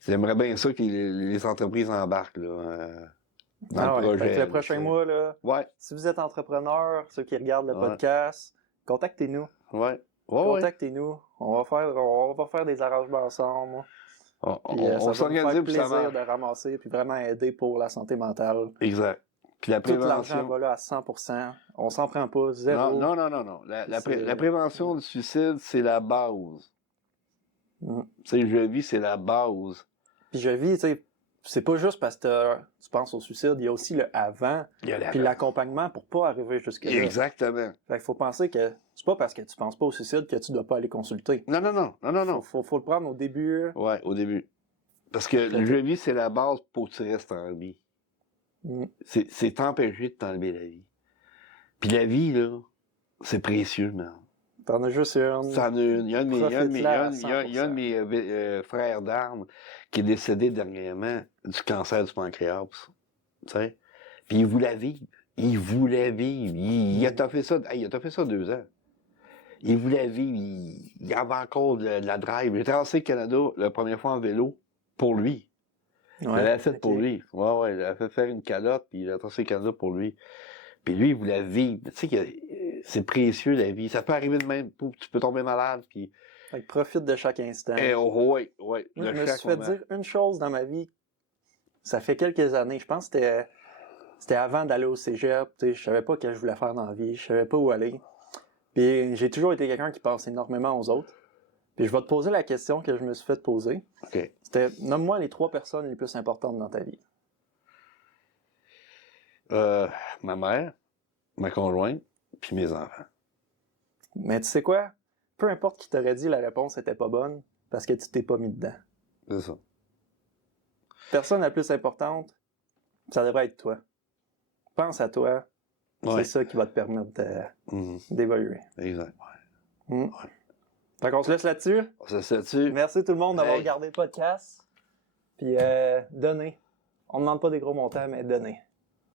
j'aimerais bien ça que les entreprises embarquent là, dans Ah le ouais, projet. fait que le là, prochain tu sais. mois, là, Ouais, si vous êtes entrepreneur, ceux qui regardent le Ouais. podcast, contactez-nous. ouais. Ouais, ouais. Contactez-nous. On va faire des arrangements ensemble. On Puis, ça va nous s'organise faire pour ça plaisir marche. de ramasser puis vraiment aider pour la santé mentale. Exact. Puis la Tout l'argent prévention. va là à 100%. On s'en prend pas, zéro. Non. La C'est- prévention du suicide, c'est la base. Mm. Tu sais, je vis, c'est la base. Puis je vis, tu sais, c'est pas juste parce que tu penses au suicide, il y a aussi le avant, Il y a la puis l'accompagnement pour pas arriver jusque-là. Exactement. Fait qu'il faut penser que c'est pas parce que tu penses pas au suicide que tu dois pas aller consulter. Non. Faut le prendre au début. Ouais, au début. Parce que le je vis, c'est la base pour que tu restes en vie. Mm. C'est t'empêcher de t'enlever la vie. Puis la vie, là, c'est précieux, man. T'en as juste une. Ça en a une. Il y a un Profite-la à de mes frères d'armes qui est décédé dernièrement du cancer du pancréas. Tu sais? Puis il voulait vivre. Il a toffé ça. Il a toffé ça 2 ans. Il voulait vivre. Il avait encore de la drive. J'ai traversé le Canada la première fois en vélo pour lui. Ouais, Il l'avait fait ok. pour lui. Ouais, il avait fait faire une calotte, puis il a traversé le Canada pour lui. Puis lui, il voulait vivre. Tu sais, c'est précieux, la vie. Ça peut arriver de même. Tu peux tomber malade, puis... Fait que profite de chaque instant. ouais. Moi, je de me chaque suis fait moment. dire une chose dans ma vie, ça fait quelques années. Je pense que c'était avant d'aller au cégep. Je savais pas ce que je voulais faire dans la vie. Je savais pas où aller. Puis j'ai toujours été quelqu'un qui pense énormément aux autres. Puis je vais te poser la question que je me suis fait poser. OK. C'était, nomme-moi les 3 personnes les plus importantes dans ta vie. Ma mère, ma conjointe, puis mes enfants. Mais tu sais quoi? Peu importe qui t'aurait dit la réponse était pas bonne, parce que tu t'es pas mis dedans. C'est ça. Personne la plus importante, ça devrait être toi. Pense à toi. Ouais. C'est ça qui va te permettre d'évoluer. Exact. Ouais. Fait qu'on se laisse là-dessus. On se laisse là-dessus. Merci tout le monde d'avoir Hey. regardé le podcast. Puis donnez. On ne demande pas des gros montants, mais donnez.